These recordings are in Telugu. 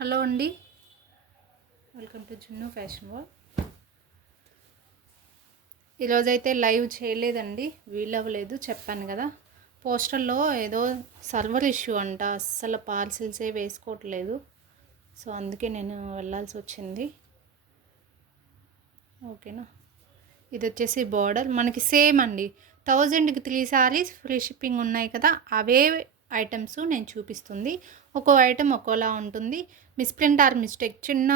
హలో అండి, వెల్కమ్ టు జున్ను ఫ్యాషన్ వరల్డ్. ఈరోజైతే లైవ్ చేయలేదండి, వీలవ్వలేదు, చెప్పాను కదా. పోస్టల్లో ఏదో సర్వర్ ఇష్యూ అంట, అస్సలు పార్సిల్సే వేసుకోవట్లేదు. సో అందుకే నేను వెళ్ళాల్సి వచ్చింది. ఓకేనా, ఇది వచ్చేసి బార్డర్ మనకి సేమ్ అండి. 1000కి 3 సారీస్ ఫ్రీ షిప్పింగ్ ఉన్నాయి కదా, అవే ఐటమ్స్ నేను చూపిస్తుంది. ఒక్కో ఐటమ్ ఒక్కోలా ఉంటుంది. మిస్ప్రింట్ ఆర్ మిస్టేక్, చిన్న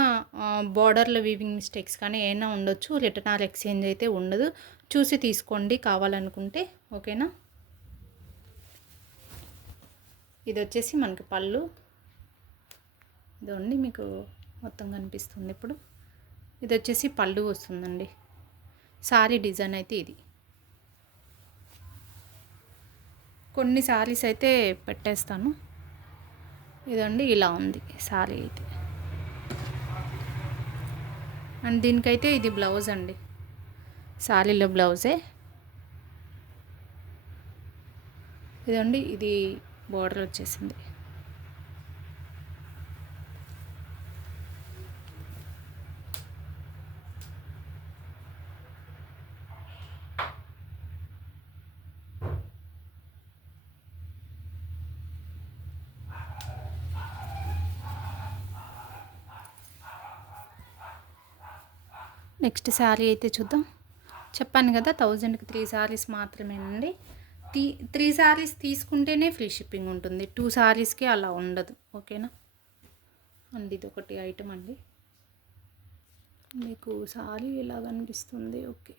బార్డర్లో వీవింగ్ మిస్టేక్స్ కానీ ఏమైనా ఉండొచ్చు. రిటర్న్ ఆర్ ఎక్స్చేంజ్ అయితే ఉండదు. చూసి తీసుకోండి కావాలనుకుంటే. ఓకేనా, ఇది వచ్చేసి మనకి పళ్ళు. ఇదండి మీకు మొత్తం కనిపిస్తుంది ఇప్పుడు. ఇది వచ్చేసి పళ్ళు వస్తుందండి. సారీ డిజైన్ అయితే ఇది. కొన్ని సారీస్ అయితే పెట్టేస్తాను. ఇదండి ఇలా ఉంది సారీ అయితే. అండ్ దీనికైతే ఇది బ్లౌజ్ అండి, సారీలో బ్లౌజే. ఇదండి ఇది బార్డర్ వచ్చేసింది. నెక్స్ట్ శారీ అయితే చూద్దాం. చెప్పాను కదా 1000కి 3 సారీస్ మాత్రమేనండి. 3 సారీస్ తీసుకుంటేనే ఫ్రీ షిప్పింగ్ ఉంటుంది, 2 సారీస్కి అలా ఉండదు. ఓకేనా అండి, ఇది ఒకటి ఐటమ్ అండి. మీకు సారీ ఎలా కనిపిస్తుంది? ఓకే,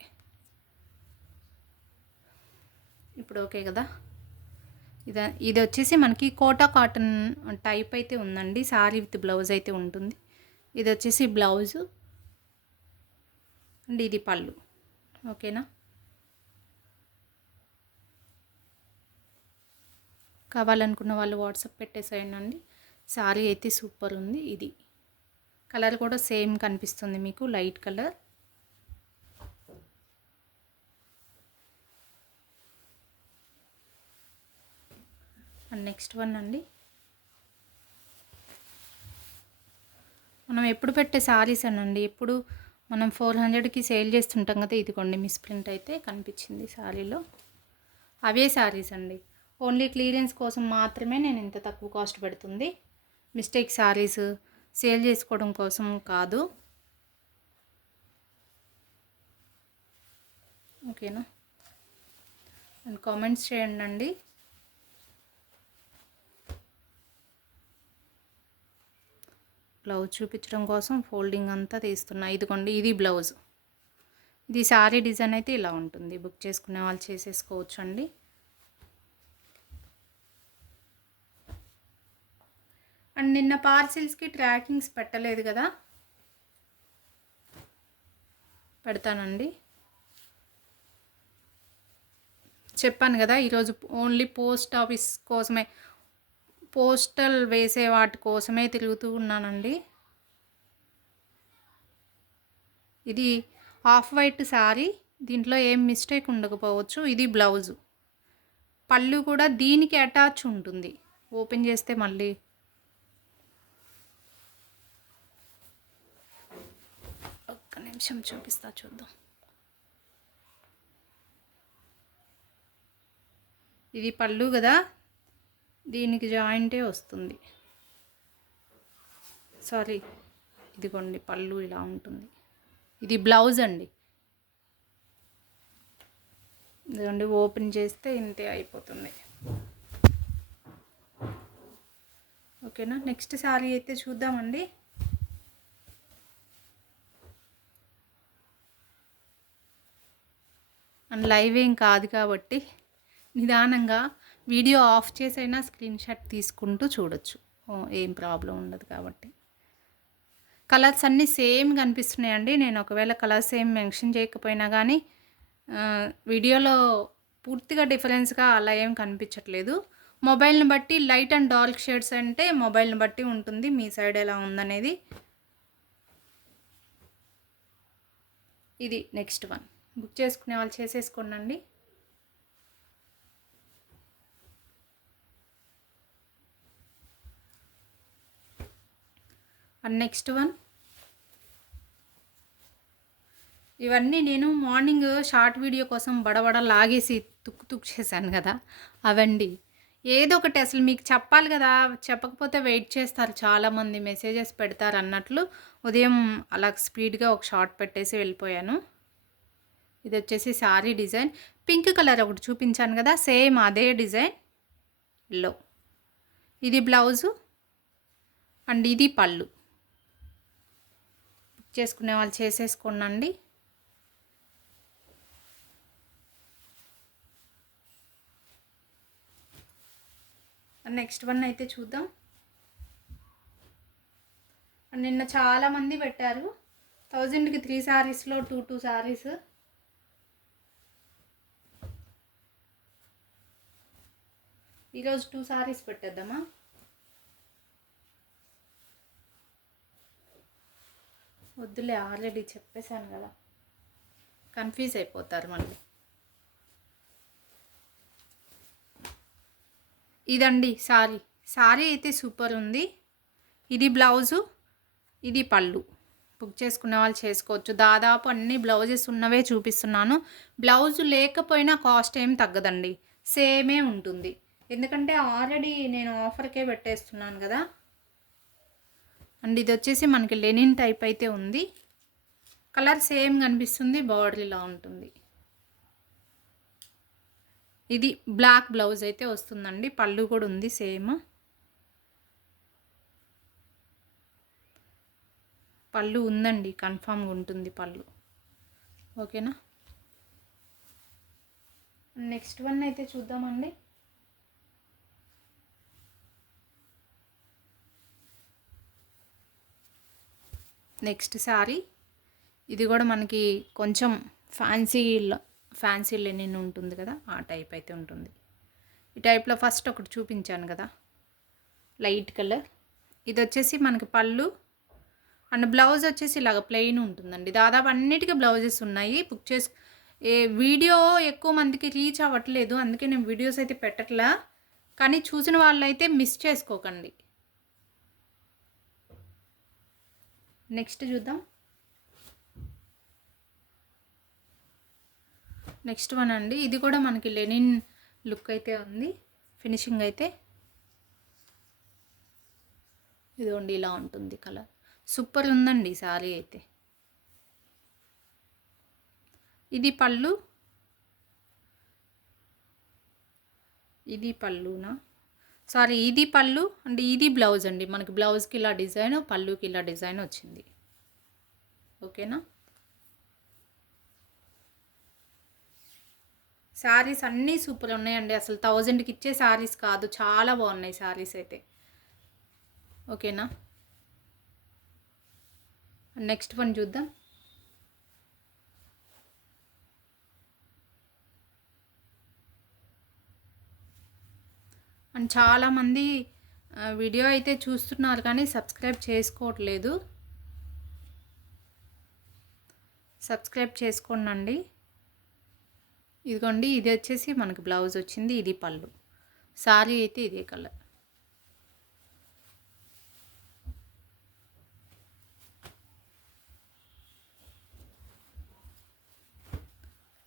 ఇప్పుడు ఓకే కదా. ఇది వచ్చేసి మనకి కోటా కాటన్ టైప్ అయితే ఉందండి. సారీ విత్ బ్లౌజ్ అయితే ఉంటుంది. ఇది వచ్చేసి బ్లౌజు అండ్ ఇది పళ్ళు. ఓకేనా, కావాలనుకున్న వాళ్ళు వాట్సాప్ పెట్టేసేయండి. సారీ అయితే సూపర్ ఉంది. ఇది కలర్ కూడా సేమ్ కనిపిస్తుంది మీకు, light colour. And next one అండి, మనం ఎప్పుడు పెట్టే సారీస్ అనండి. ఎప్పుడు మనం 400కి సేల్ చేస్తుంటాం కదా. ఇదిగోండి మిస్ప్రింట్ అయితే కనిపించింది సారీలో. అవే సారీస్ అండి, ఓన్లీ క్లియరెన్స్ కోసం మాత్రమే నేను ఇంత తక్కువ కాస్ట్ పెడుతుంది. మిస్టేక్ సారీస్ సేల్ చేసుకోవడం కోసం కాదు. ఓకేనా, అండ్ కామెంట్స్ చేయండి అండి. బ్లౌజ్ చూపించడం కోసం ఫోల్డింగ్ అంతా తీస్తున్నా. ఇదిగోండి ఇది బ్లౌజ్. ఇది సారీ డిజైన్ అయితే ఇలా ఉంటుంది. బుక్ చేసుకునే వాళ్ళు చేసేసుకోవచ్చు అండి. అండ్ నిన్న పార్సిల్స్కి ట్రాకింగ్స్ పెట్టలేదు కదా, పెడతానండి. చెప్పాను కదా ఈరోజు ఓన్లీ పోస్ట్ ఆఫీస్ కోసమే, పోస్టల్ వేసే వాటి కోసమే తిరుగుతూ ఉన్నానండి. ఇది ఆఫ్ వైట్ సారీ, దీంట్లో ఏం మిస్టేక్ ఉండకపోవచ్చు. ఇది బ్లౌజు, పళ్ళు కూడా దీనికి అటాచ్ ఉంటుంది. ఓపెన్ చేస్తే మళ్ళీ ఒక్క నిమిషం చూపిస్తా, చూద్దాం. ఇది పళ్ళు కదా, దీనికి జాయింటే వస్తుంది. సారీ, ఇదిగోండి పళ్ళు ఇలా ఉంటుంది. ఇది బ్లౌజ్ అండి. ఇదిగోండి ఓపెన్ చేస్తే ఇంతే అయిపోతుంది. ఓకేనా, నెక్స్ట్ శారీ అయితే చూద్దామండి. అండ్ లైవ్ ఏం కాదు కాబట్టి నిదానంగా వీడియో ఆఫ్ చేసైనా స్క్రీన్ షాట్ తీసుకుంటూ చూడొచ్చు, ఏం ప్రాబ్లం ఉండదు కాబట్టి. కలర్స్ అన్నీ సేమ్ కనిపిస్తున్నాయండి. నేను ఒకవేళ కలర్స్ ఏం మెన్షన్ చేయకపోయినా కానీ వీడియోలో పూర్తిగా డిఫరెన్స్గా అలా ఏం కనిపించట్లేదు. మొబైల్ని బట్టి లైట్ అండ్ డార్క్ షేడ్స్ అంటే మొబైల్ని బట్టి ఉంటుంది, మీ సైడ్ ఎలా ఉందనేది. ఇది నెక్స్ట్ వన్, బుక్ చేసుకునే వాళ్ళు చేసేసుకోండి. అండ్ నెక్స్ట్ వన్, ఇవన్నీ నేను మార్నింగ్ షార్ట్ వీడియో కోసం బడబడ లాగేసి తుక్కు చేశాను కదా, అవండి. ఏదో ఒకటి అసలు మీకు చెప్పాలి కదా, చెప్పకపోతే వెయిట్ చేస్తారు చాలామంది, మెసేజెస్ పెడతారు అన్నట్లు ఉదయం అలా స్పీడ్గా ఒక షార్ట్ పెట్టేసి వెళ్ళిపోయాను. ఇది వచ్చేసి శారీ డిజైన్, పింక్ కలర్ ఒకటి చూపించాను కదా, సేమ్ అదే డిజైన్ లో. ఇది బ్లౌజు అండ్ ఇది పళ్ళు. బుక్ చేసుకునే వాళ్ళు చేసేసుకోండి. నెక్స్ట్ వన్ అయితే చూద్దాం. నిన్న చాలామంది పెట్టారు 1000కి 3 శారీస్లో 2 శారీస్. ఈరోజు 2 శారీస్ పెట్టేద్దామా? వద్దులే, ఆల్రెడీ చెప్పేశాను కదా, కన్ఫ్యూజ్ అయిపోతారు మళ్ళీ. ఇదండి శారీ అయితే సూపర్ ఉంది. ఇది బ్లౌజు, ఇది పళ్ళు. బుక్ చేసుకునే వాళ్ళు చేసుకోవచ్చు. దాదాపు అన్ని బ్లౌజెస్ ఉన్నవే చూపిస్తున్నాను. బ్లౌజు లేకపోయినా కాస్ట్ ఏం తగ్గదండి, సేమే ఉంటుంది. ఎందుకంటే ఆల్రెడీ నేను ఆఫర్కే పెట్టేస్తున్నాను కదా. అండ్ ఇది వచ్చేసి మనకి లెనిన్ టైప్ అయితే ఉంది. కలర్ సేమ్ కనిపిస్తుంది, బార్డర్లా ఉంటుంది. ఇది బ్లాక్ బ్లౌజ్ అయితే వస్తుందండి, పళ్ళు కూడా ఉంది సేమ్. పళ్ళు ఉందండి, కన్ఫామ్గా ఉంటుంది పళ్ళు. ఓకేనా? నెక్స్ట్ వన్ అయితే చూద్దామండి. నెక్స్ట్ శారీ, ఇది కూడా మనకి కొంచెం ఫ్యాన్సీ లెనిన్ ఉంటుంది కదా, ఆ టైప్ అయితే ఉంటుంది. ఈ టైప్లో ఫస్ట్ ఒకటి చూపించాను కదా, లైట్ కలర్. ఇది వచ్చేసి మనకి పళ్ళు అండ్ బ్లౌజ్ వచ్చేసి ఇలాగ ప్లెయిన్ ఉంటుందండి. దాదాపు అన్నిటికీ బ్లౌజెస్ ఉన్నాయి. బుక్ చేసి వీడియో ఎక్కువ మందికి రీచ్ అవ్వట్లేదు, అందుకే నేను వీడియోస్ అయితే పెట్టట్లా. కానీ చూసిన వాళ్ళైతే మిస్ చేసుకోకండి. నెక్స్ట్ చూద్దాం. నెక్స్ట్ వన్ అండి, ఇది కూడా మనకి లెనిన్ లుక్ అయితే ఉంది. ఫినిషింగ్ అయితే ఇదిగోండి ఇలా ఉంటుంది. కలర్ సూపర్ ఉందండి శారీ అయితే. ఇది పళ్ళు, ఇది పళ్ళునా, సారీ ఇది పళ్ళు అండ్ ఇది బ్లౌజ్ అండి. మనకి బ్లౌజ్కి ఇలా డిజైన్, పళ్ళుకి ఇలా డిజైన్ వచ్చింది. ఓకేనా? శారీస్ అన్నీ సూపర్ ఉన్నాయండి. అసలు 1000కి ఇచ్చే శారీస్ కాదు, చాలా బాగున్నాయి శారీస్ అయితే. ఓకేనా? నెక్స్ట్ వన్ చూద్దాం. అండ్ చాలామంది వీడియో అయితే చూస్తున్నారు కానీ సబ్స్క్రైబ్ చేసుకోవట్లేదు. సబ్స్క్రైబ్ చేసుకోండి. ఇదిగోండి, ఇది వచ్చేసి మనకి బ్లౌజ్ వచ్చింది, ఇది పళ్ళు. శారీ అయితే ఇదే కలర్.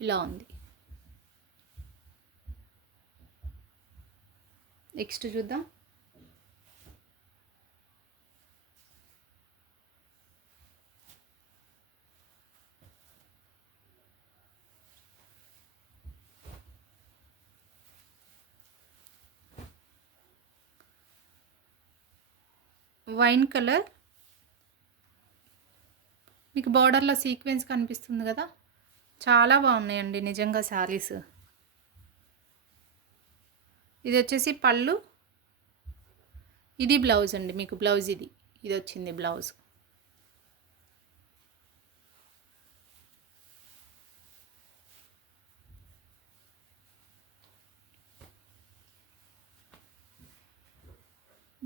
ఇలా ఉంది. నెక్స్ట్ చూద్దాం. వైన్ కలర్, మీకు బార్డర్లో సీక్వెన్స్ కనిపిస్తుంది కదా, చాలా బాగున్నాయండి నిజంగా శారీస్. ఇది వచ్చేసి పళ్ళు, ఇది బ్లౌజ్ అండి. మీకు బ్లౌజ్ ఇది వచ్చింది బ్లౌజ్.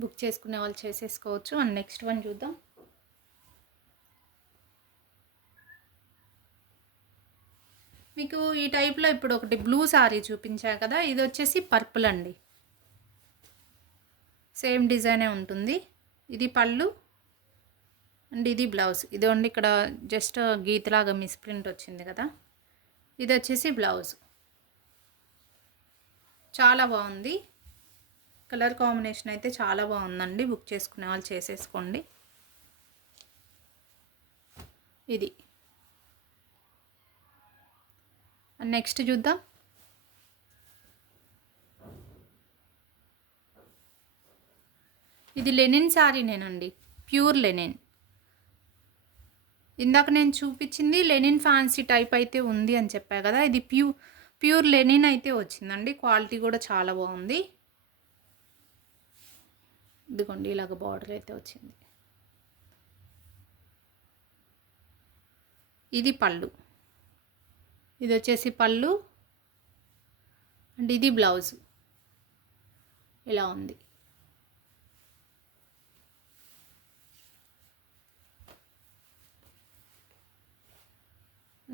బుక్ చేసుకునే వాళ్ళు చేసేసుకోవచ్చు. అండ్ నెక్స్ట్ వన్ చూద్దాం. మీకు ఈ టైప్లో ఇప్పుడు ఒకటి బ్లూ శారీ చూపించా కదా, ఇది వచ్చేసి పర్పుల్ అండి. సేమ్ డిజైనే ఉంటుంది. ఇది పళ్ళు, అండ్ ఇది బ్లౌజ్. ఇదిగోండి ఇక్కడ జస్ట్ గీతలాగా మిస్‌ప్రింట్ వచ్చింది కదా! ఇది వచ్చేసి బ్లౌజ్. చాలా బాగుంది. కలర్ కాంబినేషన్ అయితే చాలా బాగుందండి. బుక్ చేసుకునే వాళ్ళు చేసేసుకోండి. ఇది నెక్స్ట్ చూద్దాం. ఇది లెనిన్ శారీనేనండి, ప్యూర్ లెనిన్. ఇందాక నేను చూపించింది లెనిన్ ఫ్యాన్సీ టైప్ అయితే ఉంది అని చెప్పా కదా, ఇది ప్యూర్ లెనిన్ అయితే వచ్చిందండి. క్వాలిటీ కూడా చాలా బాగుంది. ఇదిగోండి ఇలాగ బార్డర్ అయితే వచ్చింది. ఇది పళ్ళు. ఇది వచ్చేసి పళ్ళు అండ్ ఇది బ్లౌజ్. ఇలా ఉంది.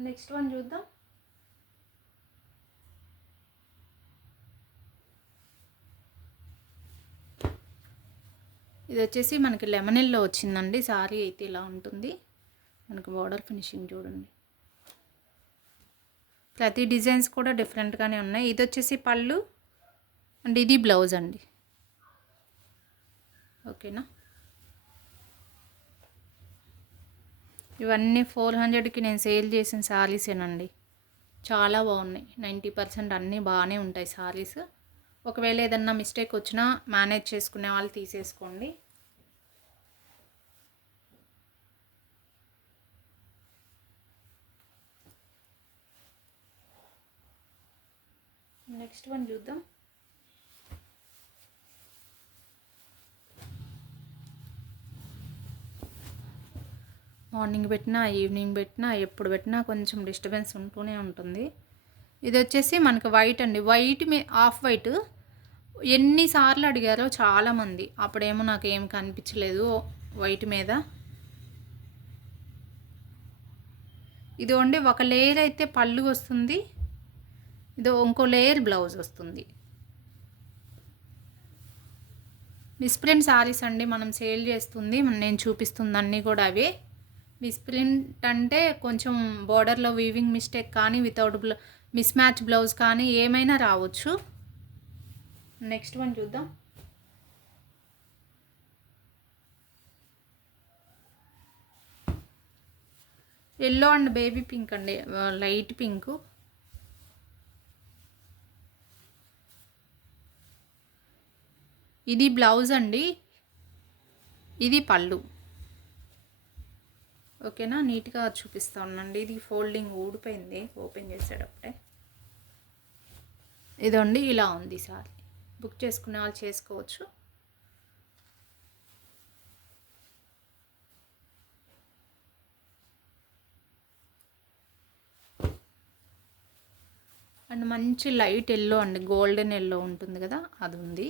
నెక్స్ట్ వన్ చూద్దాం. ఇది వచ్చేసి మనకి లెమన్ ఎల్లో వచ్చిందండి. సారీ అయితే ఇలా ఉంటుంది. మనకు బార్డర్ ఫినిషింగ్ చూడండి. ప్రతి డిజైన్స్ కూడా డిఫరెంట్గానే ఉన్నాయి. ఇది వచ్చేసి పళ్ళు అండ్ ఇది బ్లౌజ్ అండి. ఓకేనా. ఇవన్నీ 400కి నేను సేల్ చేసిన శారీసేనండి. చాలా బాగున్నాయి. 90% అన్నీ బాగానే ఉంటాయి శారీస్. ఒకవేళ ఏదన్నా మిస్టేక్ వచ్చినా మేనేజ్ చేసుకునే వాళ్ళు తీసేసుకోండి. నెక్స్ట్ వన్ చూద్దాం. మార్నింగ్ పెట్టినా ఈవినింగ్ పెట్టినా ఎప్పుడు పెట్టినా కొంచెం డిస్టర్బెన్స్ ఉంటూనే ఉంటుంది. ఇది వచ్చేసి మనకు వైట్ అండి. వైట్ ఆఫ్ వైట్ ఎన్నిసార్లు అడిగారో చాలామంది. అప్పుడేమో నాకు ఏం కనిపించలేదు వైట్ మీద. ఇదిగోండి ఒక లేయర్ అయితే పళ్ళు వస్తుంది, ఇది ఇంకో లేయర్ బ్లౌజ్ వస్తుంది. మిస్ప్రింట్ శారీస్ అండి మనం సేల్ చేస్తుంది. నేను చూపిస్తుంది అన్నీ కూడా అవే. మిస్ప్రింట్ అంటే కొంచెం బార్డర్లో వీవింగ్ మిస్టేక్ కానీ వితౌట్ మిస్ మ్యాచ్ బ్లౌజ్ కానీ ఏమైనా రావచ్చు. నెక్స్ట్ వన్ చూద్దాం. ఎల్లో అండ్ బేబీ పింక్ అండి, లైట్ పింక్. ఇది బ్లౌజ్ అండి, ఇది పళ్ళు. ఓకేనా. నీట్గా చూపిస్తా ఉండండి. ఇది ఫోల్డింగ్ ఊడిపోయింది ఓపెన్ చేసేటప్పుడే. ఇదండి ఇలా ఉంది సారీ. బుక్ చేసుకునే వాళ్ళు చేసుకోవచ్చు. అండ్ మంచి లైట్ ఎల్లో అండి, గోల్డెన్ ఎల్లో ఉంటుంది కదా అది ఉంది.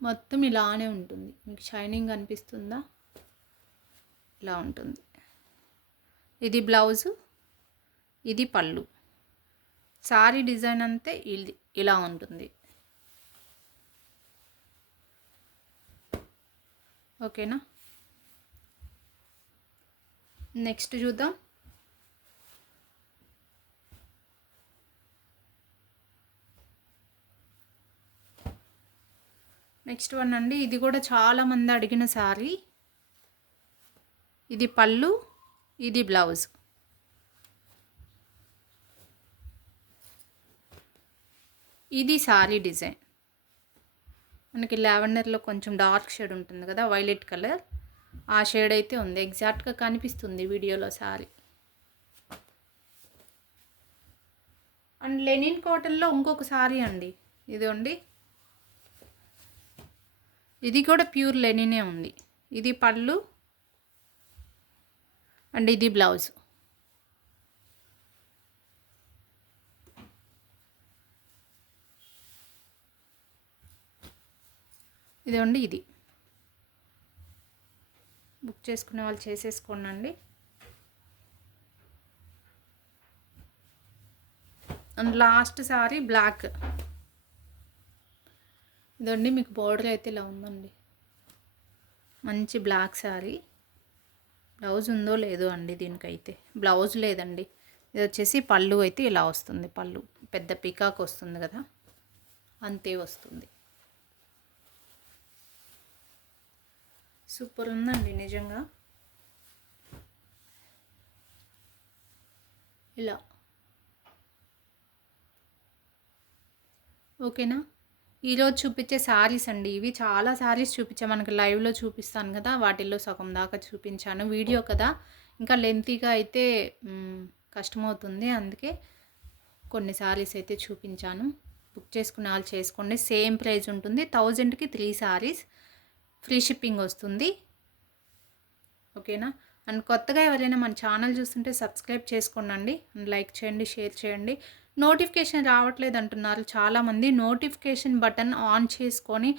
మొత్తం ఇలానే ఉంటుంది. మీకు షైనింగ్ అనిపిస్తుందా? ఇలా ఉంటుంది. ఇది బ్లౌజు, ఇది పళ్ళు. సారీ డిజైన్ అంతే ఇది ఇలా ఉంటుంది. ఓకేనా. నెక్స్ట్ చూద్దాం. నెక్స్ట్ వన్ అండి, ఇది కూడా చాలామంది అడిగిన శారీ. ఇది పళ్ళు, ఇది బ్లౌజ్. ఇది శారీ డిజైన్. మనకి లావెండర్లో కొంచెం డార్క్ షేడ్ ఉంటుంది కదా, వైలెట్ కలర్, ఆ షేడ్ అయితే ఉంది. ఎగ్జాక్ట్గా కనిపిస్తుంది వీడియోలో శారీ. అండ్ లెనిన్ కాటన్లో ఇంకొక శారీ అండి, ఇదిగోండి. ఇది కూడా ప్యూర్ లెనినే ఉంది. ఇది పళ్ళు అండ్ ఇది బ్లౌజ్. ఇదండి ఇది. బుక్ చేసుకునే వాళ్ళు చేసేసుకోండి. అండ్ లాస్ట్ సారీ బ్లాక్. ఇదండి మీకు బార్డర్ అయితే ఇలా ఉందండి. మంచి బ్లాక్ శారీ. బ్లౌజ్ ఉందో లేదో అండి దీనికైతే. బ్లౌజ్ లేదండి. ఇది వచ్చేసి పళ్ళు అయితే ఇలా వస్తుంది. పళ్ళు పెద్ద పికాక్ వస్తుంది కదా, అంతే వస్తుంది. సూపర్ ఉందండి నిజంగా. ఇలా ఓకేనా. ఈరోజు చూపించే శారీస్ అండి ఇవి. చాలా శారీస్ చూపించాను, మనకి లైవ్లో చూపిస్తాను కదా, వాటిల్లో సగం దాకా చూపించాను. వీడియో కదా, ఇంకా లెంతీగా అయితే కష్టమవుతుంది, అందుకే కొన్ని శారీస్ అయితే చూపించాను. బుక్ చేసుకునే వాళ్ళు చేసుకోండి. సేమ్ ప్రైస్ ఉంటుంది. 1000కి 3 శారీస్, ఫ్రీ షిప్పింగ్ వస్తుంది. ఓకేనా. అండ్ కొత్తగా ఎవరైనా మన ఛానల్ చూస్తుంటే సబ్స్క్రైబ్ చేసుకోండి, అండ్ లైక్ చేయండి, షేర్ చేయండి. నోటిఫికేషన్ రావట్లేదు అంటున్నారు చాలామంది. నోటిఫికేషన్ బటన్ ఆన్ చేసుకొని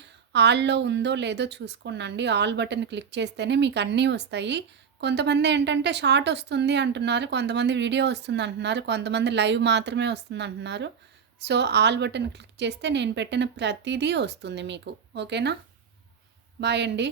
ఆల్లో ఉందో లేదో చూసుకోండి. ఆల్ బటన్ క్లిక్ చేస్తేనే మీకు అన్నీ వస్తాయి. కొంతమంది ఏంటంటే షార్ట్ వస్తుంది అంటున్నారు, కొంతమంది వీడియో వస్తుంది అంటున్నారు, కొంతమంది లైవ్ మాత్రమే వస్తుంది అంటున్నారు. సో ఆల్ బటన్ క్లిక్ చేస్తే నేను పెట్టిన ప్రతిదీ వస్తుంది మీకు. ఓకేనా. బాయ్ అండి.